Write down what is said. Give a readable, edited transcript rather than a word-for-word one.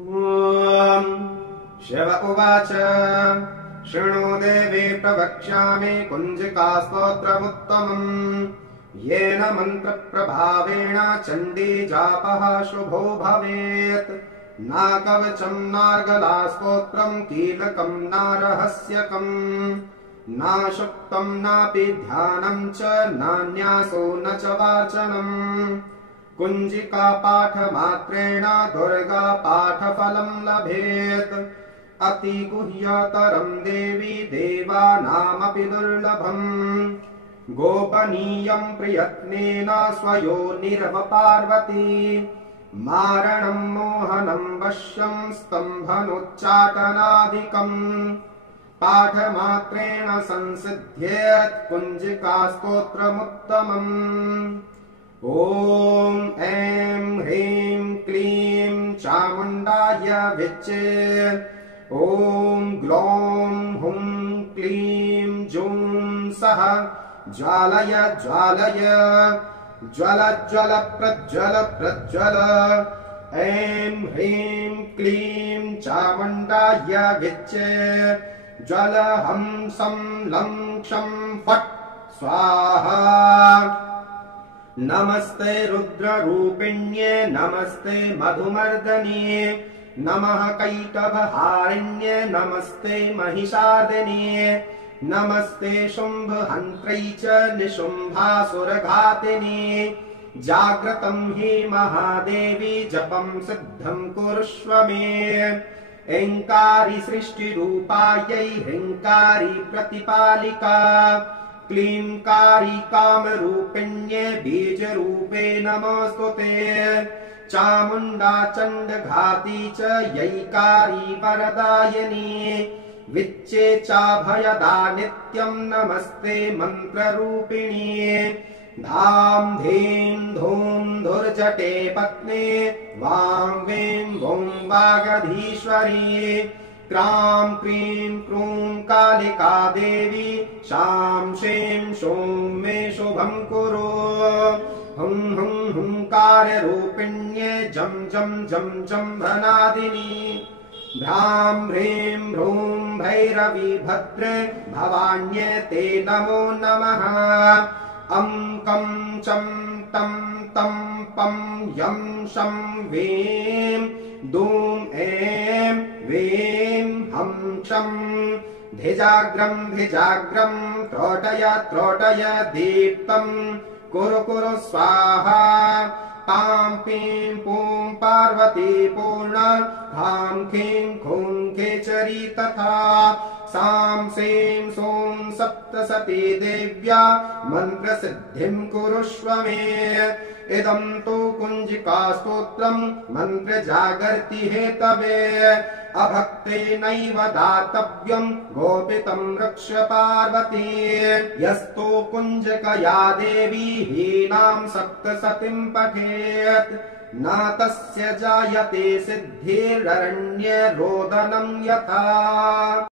ॐ शिव उवाच शृणु देवे प्रवक्ष्यामि कुञ्जिकास्तोत्रमुत्तमम् येन मन्त्रप्रभावेण चण्डी जापः शुभो भवेत्। न कवचम् नार्गलास्तोत्रम् कीलकम् न रहस्यकम् न शुक्तम् नापि ध्यानम् च नान्यासो न च वाचनम्। कुञ्जिका पाठमात्रेण दुर्गा पाठफलम् लभेत्। अतिगुह्यतरम् देवी देवानामपि दुर्लभम्। गोपनीयम् प्रयत्नेन स्वयोनिरव पार्वती। मारणम् मोहनम् वश्यम् स्तम्भनोच्चाटनादिकम्। पाठमात्रेण संसिद्ध्येत् कुञ्जिकास्तोत्रमुत्तमम्। ॐ ऐं ह्रीं क्लीं चामुण्डाय विच्चे। ॐ ग्लौं हुं क्लीं जूं सः ज्वालय ज्वालय ज्वल ज्वल प्रज्वल प्रज्वल। ऐं ह्रीं क्लीं चामुण्डाय विच्चे। ज्वल हं सं लं क्षं फट् स्वाहा। नमस्ते रुद्ररूपिण्ये नमस्ते मधुमर्दने नमः कैटभहारिण्ये नमस्ते महिषादिने नमस्ते शुम्भहन्त्रै च निशुम्भासुरघातिने। जाग्रतं हि महादेवी जपं सिद्धं कुरुष्व मे। ऐङ्कारी सृष्टिरूपायै ह्रीङ्कारी प्रतिपालिका। क्लींकारी कामरूपिण्ये बीजरूपे नमोऽस्तुते। चामुण्डा चण्डघाती च यैकारी वरदायिनी। विच्चे चाभयदा नित्यं नमस्ते मन्त्ररूपिणी। धां धीं धूं धुर्जटे पत्नी वां वें वों वागधीश्वरी। क्रां क्रीं क्रूं कालिका देवी शां शें शों मे शुभं कुरु। हुं हुं हुंकाररूपिण्ये जं जं जं जम्भनादिनी। भ्रां ह्रीं ह्रूं भैरवी भद्रे भवान्ये ते नमो नमः। अं कं चं तं तं पं यं शं वीं दूं ऐं वीं हं क्षं। धिजाग्रं धिजाग्रं त्रोटय त्रोटय दीप्तं कुरु कुरु स्वाहा। तां पीं पूं पार्वती पूर्ण हां खीं खूं खेचरी तथा। सां सीं सूं सप्तसती देव्या मन्त्रसिद्धिं कुरुष्व मे। इदं तु कुञ्जिकास्तोत्रम् मन्त्रजागर्ति हेतवे। अभक्तेनैव दातव्यम् गोपितम् रक्ष पार्वती। यस्तु कुञ्जिकया देवी हीनां सप्तसतीं पठेत् न तस्य जायते सिद्धिररण्ये रोदनं यथा।